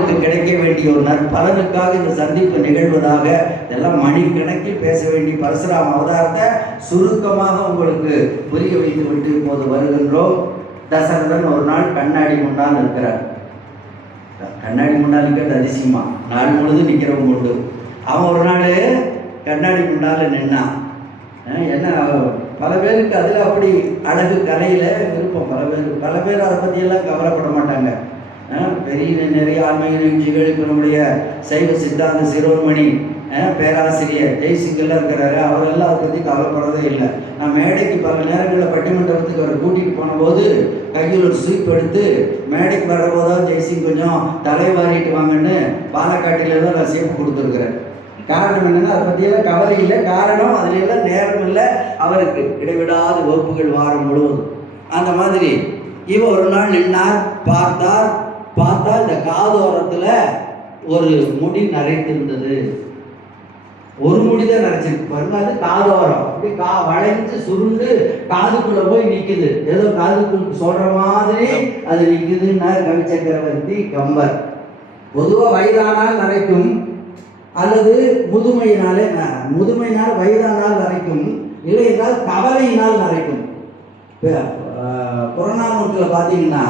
உங்களுக்கு கிடைக்க வேண்டிய ஒரு நற்பலனுக்காக இந்த சந்திப்பு நிகழ்வதாக, இதெல்லாம் மணிக்கணக்கில் பேச வேண்டிய பரசுராம அவதாரத்தை சுருக்கமாக உங்களுக்கு புரிய வைத்து விட்டு இப்போது வருகின்றோம். தசரதன் ஒரு நாள் கண்ணாடி முன்னால் இருக்கிறார். கண்ணாடி முன்னால் நிற்கிறது அதிசயமா, நாள் முழுதும் நிற்கிறவங்க உண்டு. அவன் ஒரு நாள் கண்ணாடி முன்னால் நின்னான். என்ன பல பேருக்கு அதில் அப்படி அழகு கலையில் விருப்பம். பல பேர் அதை பற்றியெல்லாம் கவலைப்பட மாட்டாங்க. பெரிய நிறைய ஆன்மீக நிகழ்ச்சிகள் இப்போ நம்முடைய சைவ சித்தாந்த சிரோன்மணி பேராசிரியர் ஜெய்சிங்கெல்லாம் இருக்கிறாரு, அவரெல்லாம் அதை பற்றி கவலைப்படுறதே இல்லை. நான் மேடைக்கு பல நேரங்களில் பட்டிமன்றத்துக்கு அவர் கூட்டிகிட்டு போனபோது கையில் ஒரு ஸ்வீப் எடுத்து மேடைக்கு வர்றபோதான் ஜெய்சிங் கொஞ்சம் தலைவாரிட்டு வாங்கன்னு பாலக்காட்டில தான் நான் சேப்பு கொடுத்துருக்குறேன். காரணம் என்னென்னா அதை பற்றியெல்லாம் கவலை இல்லை. காரணம் அதில் எல்லாம் நேரம் இல்லை. அவருக்கு இடைவிடாத வகுப்புகள் வாரம் முழுவதும். அந்த மாதிரி இவன் ஒரு நாள் நின்னார், பார்த்தா இந்த காதோரத்தில் ஒரு முடி நரைத்திருந்தது. ஒரு முடி தான் நரைச்சிருக்கு பாருங்க. அது காதோரம் அப்படி வளைஞ்சு சுருண்டு காதுக்குள்ளே போய் நிற்குது. ஏதோ காதுக்குள்ள சொல்கிற மாதிரி அது நிற்குதுன்னா கவி சக்கரவர்த்தி கம்பர். பொதுவாக வயதானால் நரைக்கும், அல்லது முதுமையினால் வயதானால் நரைக்கும், இல்லை என்றால் கவலையினால் நரைக்கும். புறநானூற்றில் பார்த்தீங்கன்னா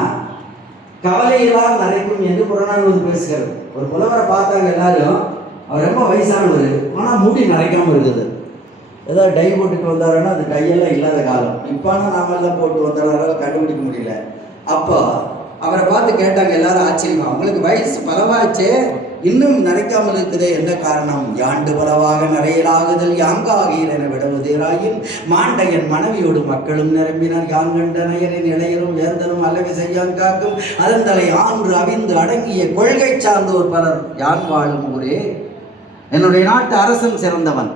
கவலையினால் நரைக்கும் என்று புறநானூறு பேசுகிறது. ஒரு புலவரை பார்த்தாங்க எல்லாரும், அவர் ரொம்ப வயசானவர், ஆனால் முடி நரைக்காமல் இருக்குது. ஏதாவது டை போட்டுட்டு வந்தாருன்னா அது கையெல்லாம் இல்லாத காலம். இப்போனா நாமெல்லாம் போட்டு வந்தாலும் கண்டுபிடிக்க முடியல. அப்போ அவரை பார்த்து கேட்டாங்க எல்லாரும் ஆச்சரியமா, அவங்களுக்கு வயசு பலவாச்சே இன்னும் நரைக்காமல் இருக்குதே, என்ன காரணம்? யாண்டு பலவாக நரையலாகுதல் யாங்காகீர் என விடுவதேராயின் மாண்டையன் மனைவியோடு மக்களும் நிரம்பினர். யாங்கண்ட நயரின் இளையரும் வேந்தரும் அல்லவை செய்யான் காக்கும் அதன் தலை ஆன்று அவிந்து அடங்கிய கொள்கை சார்ந்தோர் பலர் யான் வாழும் ஊரே. என்னுடைய நாட்டு அரசன் சிறந்தவன்,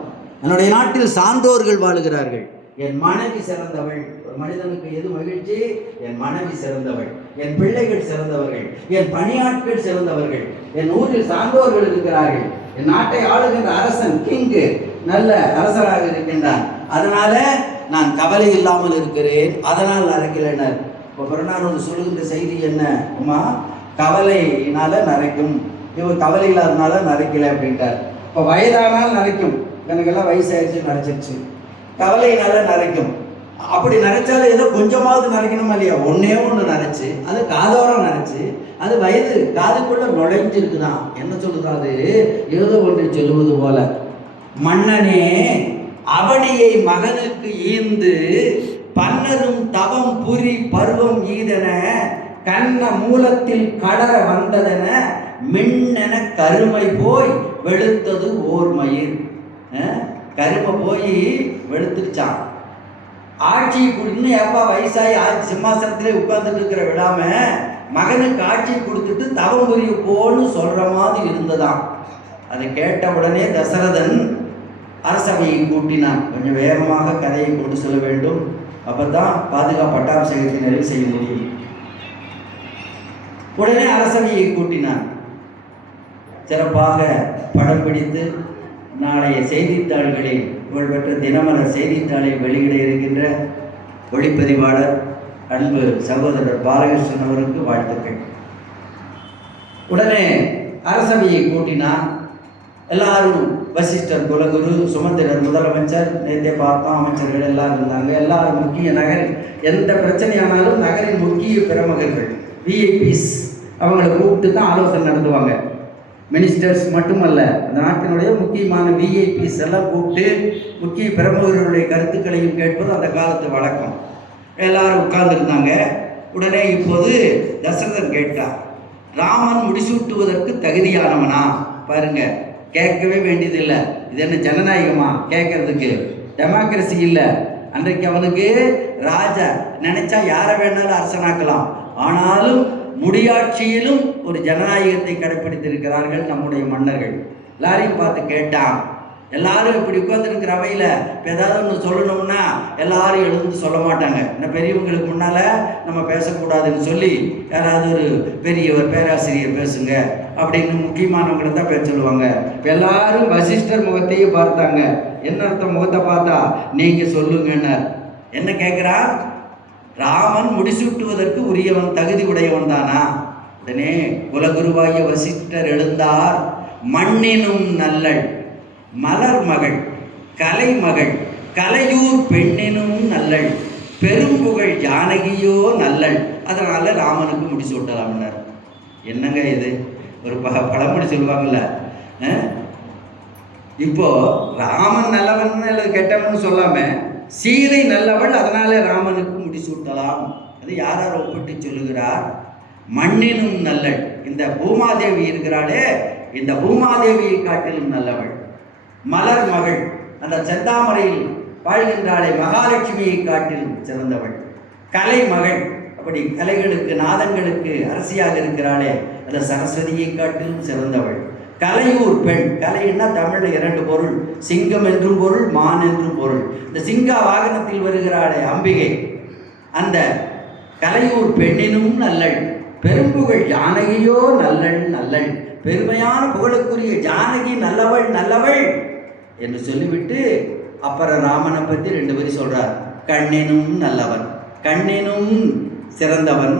என்னுடைய நாட்டில் சான்றோர்கள் வாழுகிறார்கள், என் மனைவி சிறந்தவள். ஒரு மனிதனுக்கு எது மகிழ்ச்சி? என் மனைவி சிறந்தவள், என் பிள்ளைகள் சிறந்தவர்கள், என் பணியாட்கள் சிறந்தவர்கள், என் ஊரில் சான்றோர்கள் இருக்கிறார்கள், என் நாட்டை ஆளுகின்ற அரசன் கிங்கு நல்ல அரசராக இருக்கின்றான், அதனால நான் கவலை இல்லாமல் இருக்கிறேன், அதனால் நரைக்கலைனர். இப்போ புறநானூறு சொல்லுகின்ற செய்தி என்ன? அம்மா கவலையினால நரைக்கும், இவன் கவலை இல்லாதனால நரைக்கலை அப்படின்ட்டார். இப்போ வயதானால் நரைக்கும், எனக்கெல்லாம் வயசாயிடுச்சு நரைச்சிருச்சு, கவலையினால நரைக்கும். அப்படி நரைச்சாலும் ஏதோ கொஞ்சமாவது நரைக்கணுமா இல்லையா? ஒன்னே ஒன்று நரைச்சு, அது காதோரம் நரைச்சு, அது வயது காதுக்குள்ள நுழைஞ்சிருக்குதான். என்ன சொல்லுதான் அது? ஏதோ ஒன்று சொல்லுவது போல, மன்னனே அவனியை மகனுக்கு ஈந்து பன்னரும் தவம் புரி பருவம் ஈதென கண்ண மூலத்தில் கடற வந்ததென மின்னென கருமை போய் வெளுத்தது ஓர் மயிர். கருமை போய் வெளுத்துருச்சான். ஆட்சி இன்னும் ஏப்பா வயசாகி சிம்மாசனத்திலே உட்கார்ந்துட்டு இருக்கிற விடாம மகனுக்கு ஆட்சி கொடுத்துட்டு தவம் புரிய போன்னு சொல்ற மாதிரி இருந்ததாம். அதை கேட்ட உடனே தசரதன் அரசவையை கூட்டினான். கொஞ்சம் வேகமாக கதையை கொண்டு செல்ல வேண்டும், அப்பதான் பாதுகாப்பு பட்டாபிஷேகத்தை நிறைவு செய்ய முடியும். உடனே அரசவையை கூட்டினான். சிறப்பாக படம் பிடித்து நாளைய செய்தித்தாள்களில் புகழ்பெற்ற தினமலர் செய்தித்தாளில் வெளியிட இருக்கின்ற ஒளிப்பதிவாளர் அன்பு சகோதரர் பாலகிருஷ்ணன் அவருக்கு வாழ்த்துக்கள். உடனே அரசவையை கூட்டினான். எல்லாரும் வசிஷ்டர் குலகுரு, சுமந்திரர் முதலமைச்சர், நேற்றே பார்த்தோம் அமைச்சர்கள் எல்லாரும் இருந்தாங்க. எல்லாரும் முக்கிய நகரில் எந்த பிரச்சனையானாலும் நகரின் முக்கிய பிரமுகர்கள் விஐபிஸ் அவங்களை கூப்பிட்டு தான் ஆலோசனை நடத்துவாங்க. மினிஸ்டர்ஸ் மட்டுமல்ல, அந்த நாட்டினுடைய முக்கியமான விஐபிஸ் எல்லாம் கூப்பிட்டு முக்கிய பிரமுகர்களுடைய கருத்துக்களையும் கேட்பது அந்த காலத்து வழக்கம். எல்லாரும் உட்கார்ந்துருந்தாங்க. உடனே இப்போது தசரதன் கேட்டார், ராமன் முடிசூட்டுவதற்கு தகுதியானவனா? பாருங்க, கேட்கவே வேண்டியதில்லை. இது என்ன ஜனநாயகமா கேட்கறதுக்கு? டெமோக்ரஸி இல்லை. அன்றைக்கு அவனுக்கு ராஜா நினைச்சா யாரை வேணாலும் அரசனாக்கலாம். ஆனாலும் முடியாட்சியிலும் ஒரு ஜனநாயகத்தை கடைப்பிடித்திருக்கிறார்கள் நம்முடைய மன்னர்கள். எல்லாரையும் பார்த்து கேட்டான். எல்லாரும் இப்படி உட்கார்ந்துருக்கிற அவையில் இப்போ ஏதாவது ஒன்று சொல்லணும்னா எல்லாரும் எழுந்து சொல்ல மாட்டாங்க. இந்த பெரியவங்களுக்கு முன்னால் நம்ம பேசக்கூடாதுன்னு சொல்லி யாராவது ஒரு பெரியவர் பேராசிரியர் பேசுங்க அப்படின்னு முக்கியமானவங்களை தான் பேச சொல்லுவாங்க. இப்போ எல்லாரும் வசிஷ்டர் முகத்தையே பார்த்தாங்க. என்ன அர்த்தம்? முகத்தை பார்த்தா நீங்கள் சொல்லுங்கன்னு. என்ன கேட்குறான்? ராமன் முடிசூட்டுவதற்கு உரியவன் தகுதி உடையவன் தானா? உடனே குலகுருவாகிய வசிஷ்டர் எழுந்தார். மண்ணினும் நல்லள் மலர் மகள் கலைமகள் கலையூர் பெண்ணினும் நல்லள் பெரும்புகழ் ஜானகியோ நல்லள். அதனால ராமனுக்கு முடிச்சு விட்டலாம்னார். என்னங்க இது, ஒரு பழமொழி சொல்லுவாங்கல்ல, இப்போ ராமன் நல்லவன் அல்லது கெட்டவன் சொல்லாம சீதை நல்லவள், அதனால ராமனுக்கு முடிச்சு விட்டலாம். அது யார் யார் ஒப்பிட்டு சொல்லுகிறார்? மண்ணினும் நல்லள், இந்த பூமாதேவி இருக்கிறாளே, இந்த பூமாதேவியை காட்டிலும் நல்லவள். மலர் மகள், அந்த செந்தாமரையில் வாழ்கின்றாளே மகாலட்சுமியை காட்டிலும் சிறந்தவள். கலை மகள், அப்படி கலைகளுக்கு நாதங்களுக்கு அரசியாக இருக்கிறாளே அந்த சரஸ்வதியை காட்டிலும் சிறந்தவள். கலையூர் பெண், கலைன்னா தமிழில் 2 பொருள், சிங்கம் என்றும் பொருள், மான் என்றும் பொருள். இந்த சிங்கா வாகனத்தில் வருகிறாளே அம்பிகை, அந்த கலையூர் பெண்ணினும் நல்லள் பெரும்புகழ் ஜானகியோ நல்லள் நல்லள். பெருமையான புகழுக்குரிய ஜானகி நல்லவள் நல்லவள் என்று சொல்லிவிட்டு அப்புறம் ராமனை பற்றி 2 வரி சொல்றார். கண்ணினும் நல்லவன், கண்ணினும் சிறந்தவன்,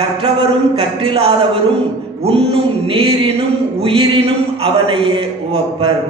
கற்றவரும் கற்றில்லாதவரும் உண்ணும் நீரினும் உயிரினும் அவனையே உவப்பர்.